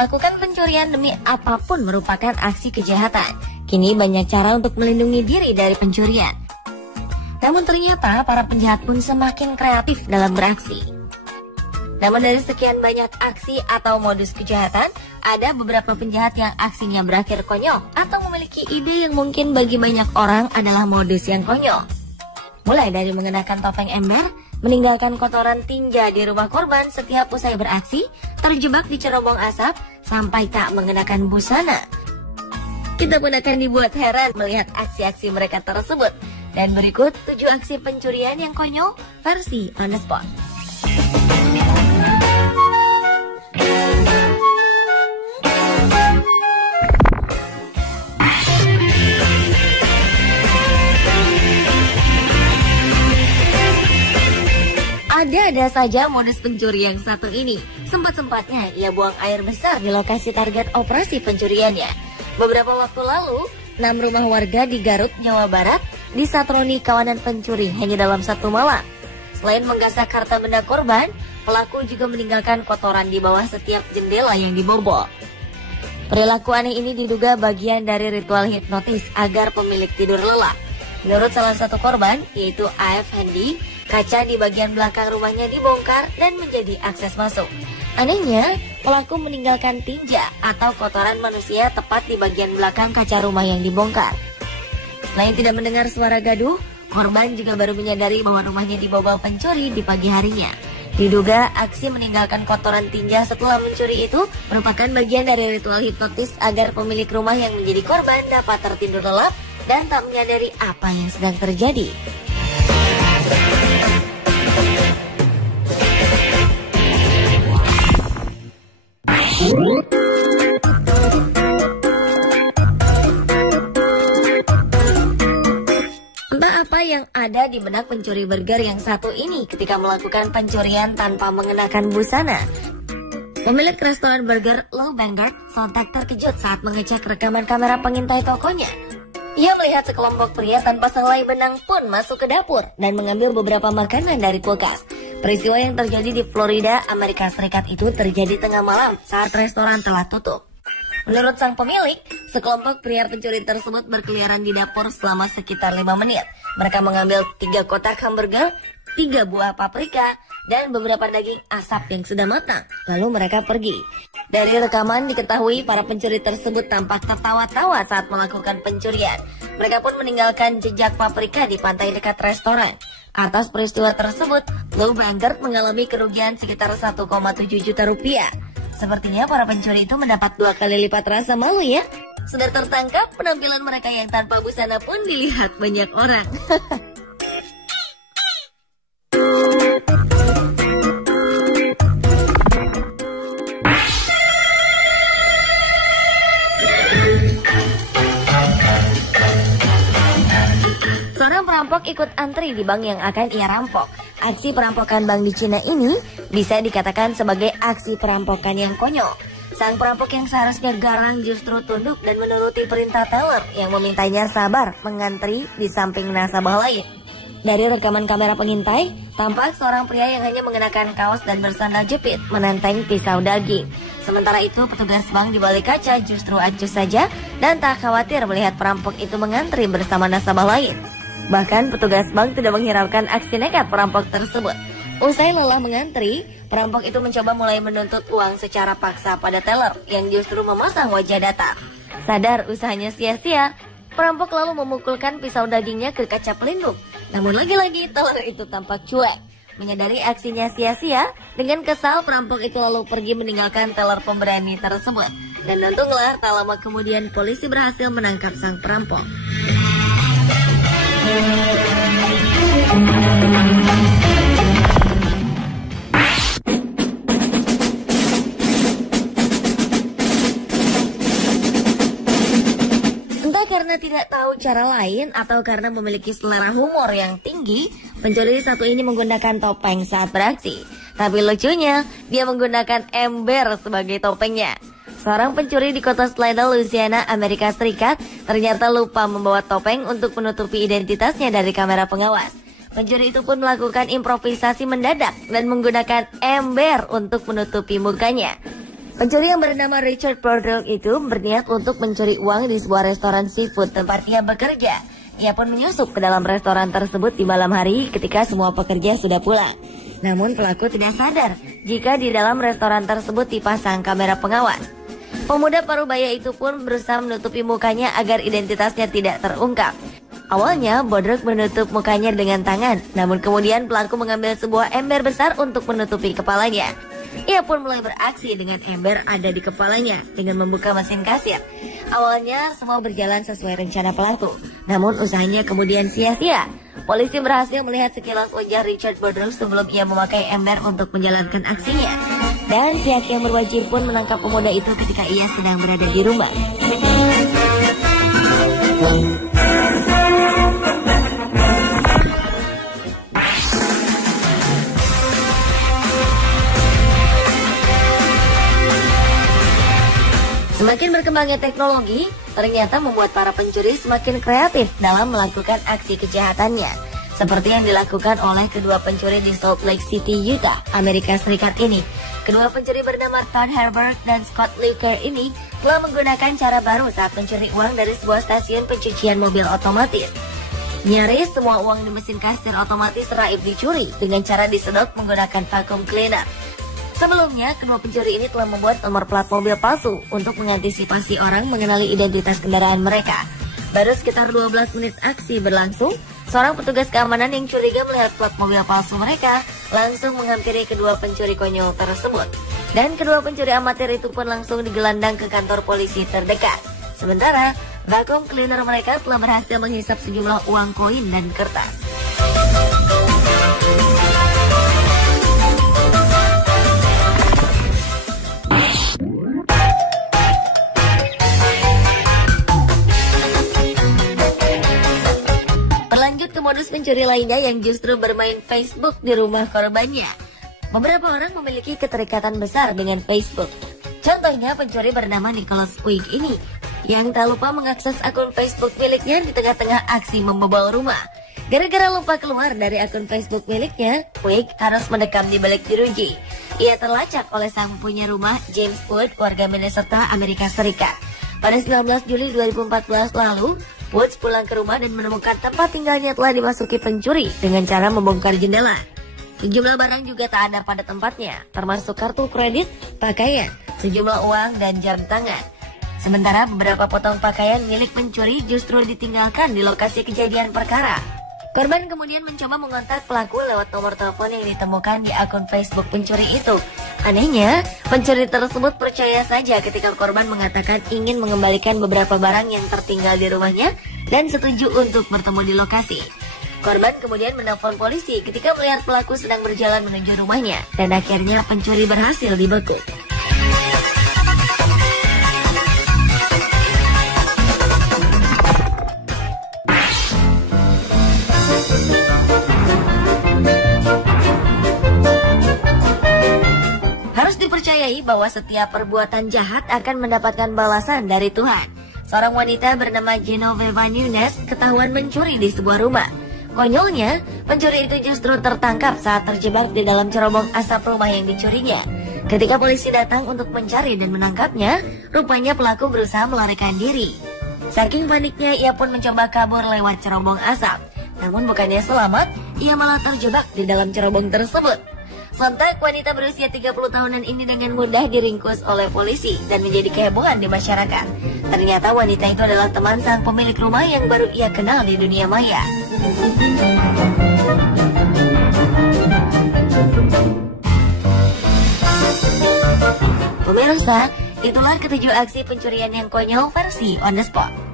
Melakukan pencurian demi apapun merupakan aksi kejahatan. Kini banyak cara untuk melindungi diri dari pencurian. Namun ternyata para penjahat pun semakin kreatif dalam beraksi. Namun dari sekian banyak aksi atau modus kejahatan, ada beberapa penjahat yang aksinya berakhir konyol atau memiliki ide yang mungkin bagi banyak orang adalah modus yang konyol. Mulai dari mengenakan topeng ember, meninggalkan kotoran tinja di rumah korban setiap usai beraksi, terjebak di cerobong asap, sampai tak mengenakan busana. Kita pun akan dibuat heran melihat aksi-aksi mereka tersebut. Dan berikut 7 aksi pencurian yang konyol versi on the spot. Ada-ada saja modus pencuri yang satu ini. Sempat-sempatnya ia buang air besar di lokasi target operasi pencuriannya. Beberapa waktu lalu, 6 rumah warga di Garut, Jawa Barat disatroni kawanan pencuri hanya dalam satu malam. Selain menggasak harta benda korban, pelaku juga meninggalkan kotoran di bawah setiap jendela yang dibobol. Perilaku aneh ini diduga bagian dari ritual hipnotis agar pemilik tidur lelap. Menurut salah satu korban, yaitu AF Hendi, kaca di bagian belakang rumahnya dibongkar dan menjadi akses masuk. Anehnya, pelaku meninggalkan tinja atau kotoran manusia tepat di bagian belakang kaca rumah yang dibongkar. Selain tidak mendengar suara gaduh, korban juga baru menyadari bahwa rumahnya dibobol pencuri di pagi harinya. Diduga aksi meninggalkan kotoran tinja setelah mencuri itu merupakan bagian dari ritual hipnotis agar pemilik rumah yang menjadi korban dapat tertidur lelap dan tak menyadari apa yang sedang terjadi. Entah apa yang ada di benak pencuri burger yang satu ini ketika melakukan pencurian tanpa mengenakan busana. Pemilik restoran burger Low Bangert sontak terkejut saat mengecek rekaman kamera pengintai tokonya. Ia melihat sekelompok pria tanpa sehelai benang pun masuk ke dapur dan mengambil beberapa makanan dari kulkas. Peristiwa yang terjadi di Florida, Amerika Serikat itu terjadi tengah malam saat restoran telah tutup. Menurut sang pemilik, sekelompok pria pencuri tersebut berkeliaran di dapur selama sekitar 5 menit. Mereka mengambil 3 kotak hamburger, 3 buah paprika, dan beberapa daging asap yang sudah matang. Lalu mereka pergi. Dari rekaman diketahui para pencuri tersebut tampak tertawa-tawa saat melakukan pencurian. Mereka pun meninggalkan jejak paprika di pantai dekat restoran. Atas peristiwa tersebut, Lou Bangert mengalami kerugian sekitar 1,7 juta rupiah. Sepertinya para pencuri itu mendapat 2 kali lipat rasa malu ya. Sudah tertangkap, penampilan mereka yang tanpa busana pun dilihat banyak orang. Seorang perampok ikut antri di bank yang akan ia rampok. Aksi perampokan bank di Cina ini bisa dikatakan sebagai aksi perampokan yang konyol. Sang perampok yang seharusnya garang justru tunduk dan menuruti perintah teller yang memintanya sabar mengantri di samping nasabah lain. Dari rekaman kamera pengintai, tampak seorang pria yang hanya mengenakan kaos dan bersandal jepit menenteng pisau daging. Sementara itu, petugas bank di balik kaca justru acuh saja dan tak khawatir melihat perampok itu mengantri bersama nasabah lain. Bahkan petugas bank tidak menghiraukan aksi nekat perampok tersebut. Usai lelah mengantri, perampok itu mencoba mulai menuntut uang secara paksa pada teller yang justru memasang wajah datar. Sadar usahanya sia-sia, perampok lalu memukulkan pisau dagingnya ke kaca pelindung. Namun lagi-lagi teller itu tampak cuek. Menyadari aksinya sia-sia, dengan kesal perampok itu lalu pergi meninggalkan teller pemberani tersebut. Dan untunglah tak lama kemudian polisi berhasil menangkap sang perampok. Entah karena tidak tahu cara lain atau karena memiliki selera humor yang tinggi, pencuri satu ini menggunakan topeng saat beraksi. Tapi lucunya, dia menggunakan ember sebagai topengnya. Seorang pencuri di kota Slidell, Louisiana, Amerika Serikat ternyata lupa membawa topeng untuk menutupi identitasnya dari kamera pengawas. Pencuri itu pun melakukan improvisasi mendadak dan menggunakan ember untuk menutupi mukanya. Pencuri yang bernama Richard Burdell itu berniat untuk mencuri uang di sebuah restoran seafood tempat ia bekerja. Ia pun menyusup ke dalam restoran tersebut di malam hari ketika semua pekerja sudah pulang. Namun pelaku tidak sadar jika di dalam restoran tersebut dipasang kamera pengawas. Pemuda parubaya itu pun berusaha menutupi mukanya agar identitasnya tidak terungkap. Awalnya, Burdell menutup mukanya dengan tangan, namun kemudian pelaku mengambil sebuah ember besar untuk menutupi kepalanya. Ia pun mulai beraksi dengan ember ada di kepalanya dengan membuka mesin kasir. Awalnya semua berjalan sesuai rencana pelaku, namun usahanya kemudian sia-sia. Polisi berhasil melihat sekilas wajah Richard Burdell sebelum ia memakai ember untuk menjalankan aksinya. Dan pihak yang berwajib pun menangkap pemuda itu ketika ia sedang berada di rumah. Semakin berkembangnya teknologi, ternyata membuat para pencuri semakin kreatif dalam melakukan aksi kejahatannya. Seperti yang dilakukan oleh kedua pencuri di Salt Lake City, Utah, Amerika Serikat ini. Kedua pencuri bernama Todd Herbert dan Scott Luker ini telah menggunakan cara baru saat mencuri uang dari sebuah stasiun pencucian mobil otomatis. Nyaris semua uang di mesin kasir otomatis raib dicuri dengan cara disedot menggunakan vacuum cleaner. Sebelumnya, kedua pencuri ini telah membuat nomor plat mobil palsu untuk mengantisipasi orang mengenali identitas kendaraan mereka. Baru sekitar 12 menit aksi berlangsung, seorang petugas keamanan yang curiga melihat plat mobil palsu mereka langsung menghampiri kedua pencuri konyol tersebut. Dan kedua pencuri amatir itu pun langsung digelandang ke kantor polisi terdekat. Sementara, vacuum cleaner mereka telah berhasil menghisap sejumlah uang koin dan kertas. Berlanjut ke modus pencuri lainnya yang justru bermain Facebook di rumah korbannya. Beberapa orang memiliki keterikatan besar dengan Facebook. Contohnya pencuri bernama Nicholas Puig ini, yang tak lupa mengakses akun Facebook miliknya di tengah-tengah aksi membobol rumah. Gara-gara lupa keluar dari akun Facebook miliknya, Puig harus mendekam di balik jeruji. Ia terlacak oleh sang punya rumah, James Wood, warga Minnesota, Amerika Serikat. Pada 19 Juli 2014 lalu, Woods pulang ke rumah dan menemukan tempat tinggalnya telah dimasuki pencuri dengan cara membongkar jendela. Sejumlah barang juga tak ada pada tempatnya, termasuk kartu kredit, pakaian, sejumlah uang, dan jam tangan. Sementara beberapa potong pakaian milik pencuri justru ditinggalkan di lokasi kejadian perkara. Korban kemudian mencoba mengontak pelaku lewat nomor telepon yang ditemukan di akun Facebook pencuri itu. Anehnya, pencuri tersebut percaya saja ketika korban mengatakan ingin mengembalikan beberapa barang yang tertinggal di rumahnya dan setuju untuk bertemu di lokasi. Korban kemudian menelpon polisi ketika melihat pelaku sedang berjalan menuju rumahnya dan akhirnya pencuri berhasil dibekuk. Dipercayai bahwa setiap perbuatan jahat akan mendapatkan balasan dari Tuhan. Seorang wanita bernama Genoveva Nunes ketahuan mencuri di sebuah rumah. Konyolnya, pencuri itu justru tertangkap saat terjebak di dalam cerobong asap rumah yang dicurinya. Ketika polisi datang untuk mencari dan menangkapnya, rupanya pelaku berusaha melarikan diri. Saking paniknya, ia pun mencoba kabur lewat cerobong asap. Namun bukannya selamat, ia malah terjebak di dalam cerobong tersebut. Sontak, wanita berusia 30 tahunan ini dengan mudah diringkus oleh polisi dan menjadi kehebohan di masyarakat. Ternyata wanita itu adalah teman sang pemilik rumah yang baru ia kenal di dunia maya. Pemirsa, itulah ketujuh aksi pencurian yang konyol versi On The Spot.